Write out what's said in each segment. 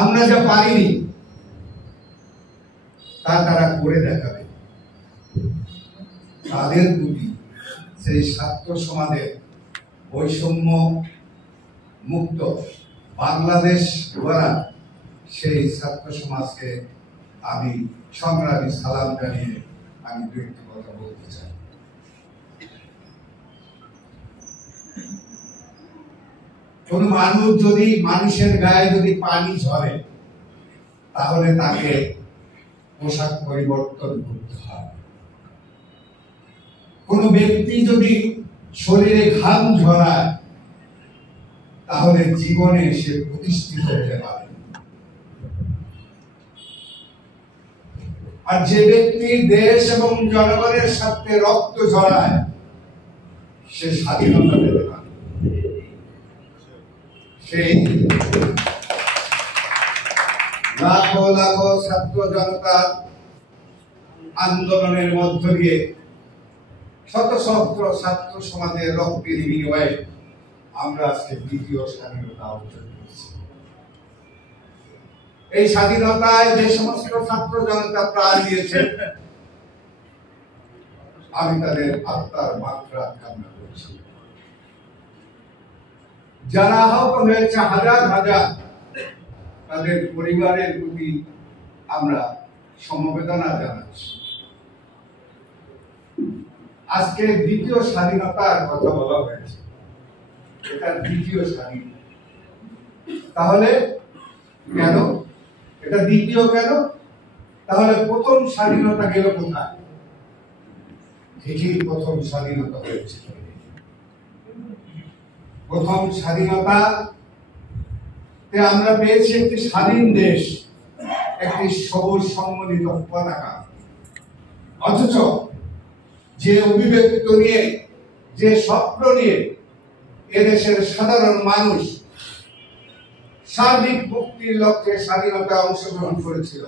আমরা যা পারিনি তা তারা করে দেখাবে। তাদের প্রতি সেই ছাত্র সমাজের বৈষম্য মুক্ত বাংলাদেশ গড়া সেই ছাত্র সমাজকে আমি সংগ্রামী সালাম জানিয়ে আমি দু একটি কথা বলতে চাই। কোন মানুষ যদি মানুষের গায়ে যদি পানি ঝরে তাহলে তাকে পোশাক পরিবর্তন করতে হয়। কোন ব্যক্তি যদি শরীরে ঘাম ঝরায় তাহলে জীবনে সে প্রতিষ্ঠিত হতে পারে। আর যে ব্যক্তি দেশ এবং জনগণের স্বার্থে রক্ত ঝরায় সে স্বাধীনতা পেতে পারে। সেই লাখো লাখো ছাত্র জনতার আন্দোলনের মধ্য দিয়ে শত শত ছাত্র সমাজের রক্তের বিনিময়ে আমরা আজকে দ্বিতীয় স্বাধীনতা অর্জন করেছি। এই স্বাধীনতায় যে সমস্ত ছাত্র জনতা প্রাণ দিয়েছে আমি তাদের আত্মার মাগফিরাত কামনা করছি। যারা আহত হয়েছে হাজার হাজার তাদের পরিবারের প্রতি আমরা সমবেদনা জানাচ্ছি। আজকে দ্বিতীয় স্বাধীনতার কথা বলা হয়েছে, এটা দ্বিতীয় স্বাধীনতা। তাহলে কেন এটা দ্বিতীয় কেন? তাহলে প্রথম স্বাধীনতা গেল কোথায়? ঠিকই প্রথম স্বাধীনতা হয়েছে। প্রথম স্বাধীনতা আমরা পেয়েছি একটি স্বাধীন দেশ, একটি সবুজ সম্মিলিত পতাকা। অথচ যে অভিব্যক্তি নিয়ে যে স্বপ্ন নিয়ে এদেশের সাধারণ মানুষ সার্বিক মুক্তির লক্ষ্যে স্বাধীনতা অংশগ্রহণ করেছিল,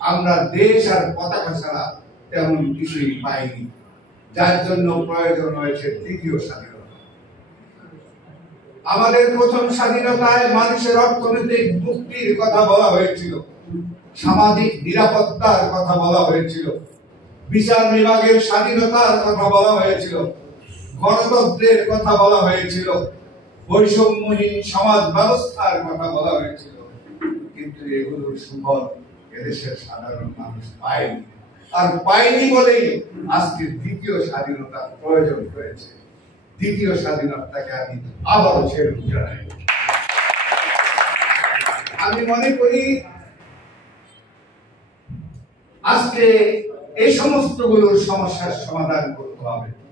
আমরা দেশ আর পতাকা ছাড়া তেমন কিছুই পাইনি, যার জন্য প্রয়োজন হয়েছে দ্বিতীয় স্বাধীনতা। আমাদের প্রথম স্বাধীনতায় মানুষের অর্থনৈতিক মুক্তির কথা বলা হয়েছিল, সামাজিক নিরাপত্তার কথা বলা হয়েছিল, বিচার বিভাগের স্বাধীনতার কথা বলা হয়েছিল, গণতন্ত্রের কথা বলা হয়েছিল, বৈষম্যহীন সমাজ ব্যবস্থার কথা বলা হয়েছিল। কিন্তু এগুলোর সুফল এদেশের সাধারণ মানুষ পায়নি, আর পায়নি বলেই আজকে দ্বিতীয় স্বাধীনতার প্রয়োজন হয়েছে। দ্বিতীয় স্বাধীনতাকে আমি আবারও ছেড়ে জানাই। আমি মনে করি আজকে এই সমস্ত গুলোর সমস্যার সমাধান করতে হবে।